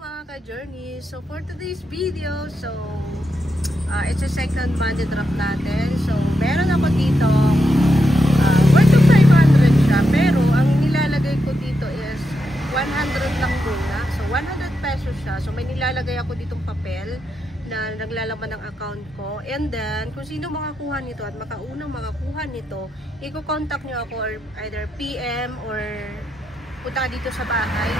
mga ka-journey. So for today's video, it's a second money drop natin. So meron ako dito worth of 500 siya, pero ang nilalagay ko dito is 100 lang muna. So 100 pesos siya. So may nilalagay ako ditong papel na naglalaman ng account ko. And then kung sino makakuha nito at makaunang makakuha nito, i-contact nyo ako or either PM or punta dito sa bahay.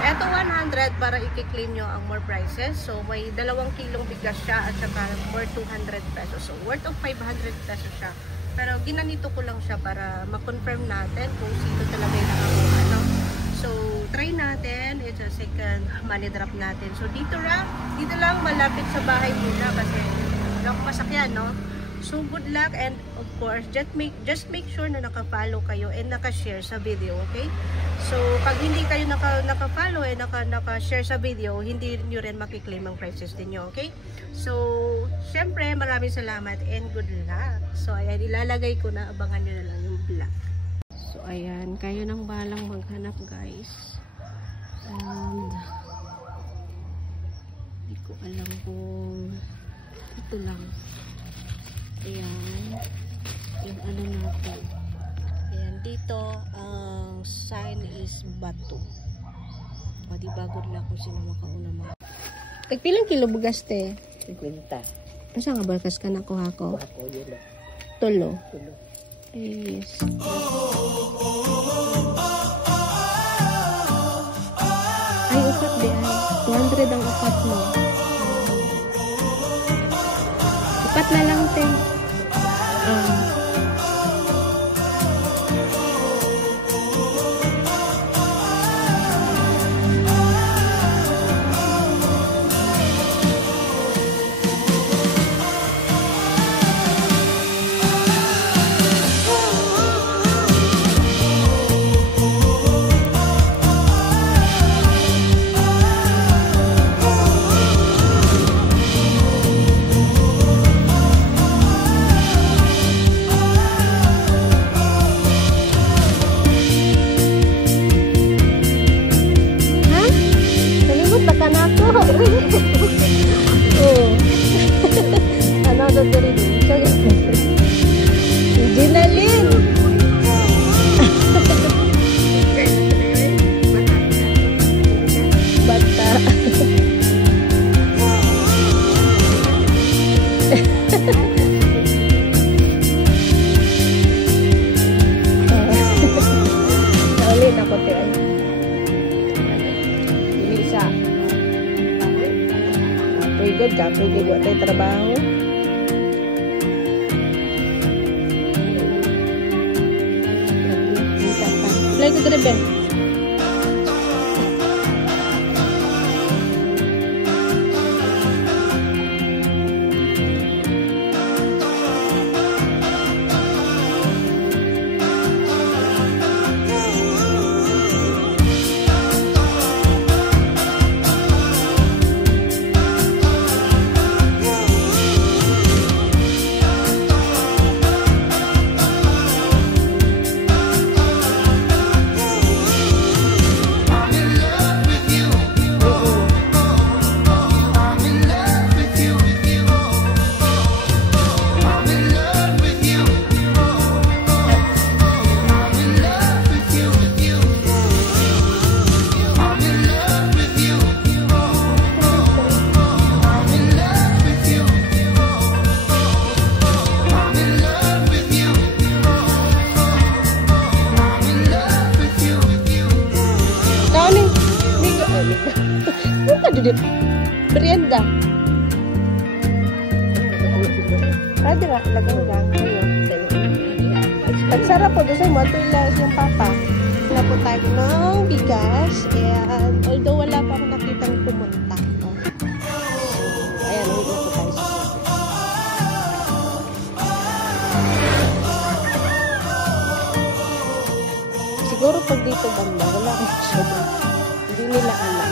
Eto 100 para i-claim nyo ang more prices. So may 2 kilong bigas siya at saka for 200 pesos. So worth of 500 pesos siya. Pero ginanito ko lang siya para ma-confirm natin kung sino talaga yung nakakuha, no? So try natin. It's a second money drop natin. So dito lang malapit sa bahay muna kasi wala akong masakyan, no? So good luck, and of course just make sure na naka-follow kayo and naka-share sa video, okay? So pag hindi kayo naka-follow and naka-share sa video, hindi niyo rin makiklaim ang prices niyo, okay? So syempre maraming salamat and good luck. So ayan, ilalagay ko na, abangan niyo na lang yung vlog. So ayan, kayo nang balang maghanap, guys. And hindi ko alam kung ito lang. Ayan, yung ano natin. Ayan, dito ang sign is bato. O diba, good luck kung sino makauna mga. Tagpilang kilo bugas, te? 50. Asa nga balkas ka na kuha ko? Tulo. Yes. Ay, upat di ay. 200 ang upat mo. Upat na lang, te. Good ka, pwede buat tayo trabaho. Play ko drebe. Merienda. Pwede nga, lagyan lang. At sarap po, doon mo, ito yung papa. Wala po tayo ng bigas. And although wala pa ako nakitang pumunta. Ayan, huwag po tayo sa siguro pag dito banda, wala akong masyado. Hindi nila alam.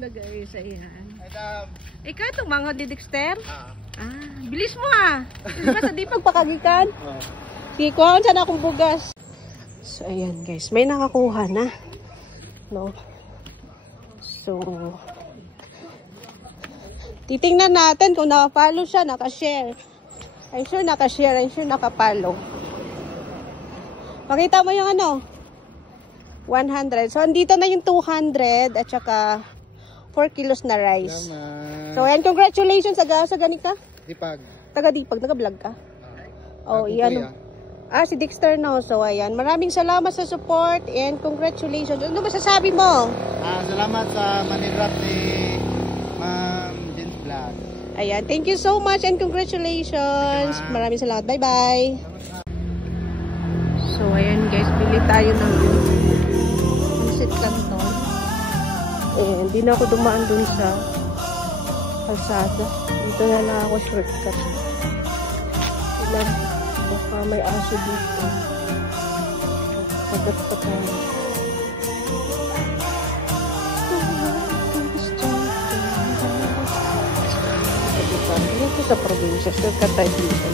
Nag-ayos, ayan. Madam. Ikaw itong manghod ni Dexter? Bilis mo Di ba sa di pagpakagikan? Sige, kuhaan sana akong bugas. So, ayan guys. May nakakuha na. No? So, titingnan natin kung nakapalo siya, nakashare. I'm sure nakashare, I'm sure nakapalo. Pakita mo yung 100. So, andito na yung 200 at saka 4 kilos na rice. So, ayan, congratulations sa ganita. Dipag. Taga Dipag, nag-vlog ka? Iyan. Si Dexter no. So, ayan. Maraming salamat sa support and congratulations. Ano masasabi mo? Salamat sa money drop ni Ma'am Jen's Vlog. Ayan. Thank you so much and congratulations. Maraming salamat. Bye-bye. So, ayan guys. Bili tayo ng Pancit Canton. And hindi na ako dumaan dun sa kalsada. Dito na lang ako shortcut. Baka may aso dito. Pagat pa tayo. Dito sa probinsya. Shortcut tayo dito.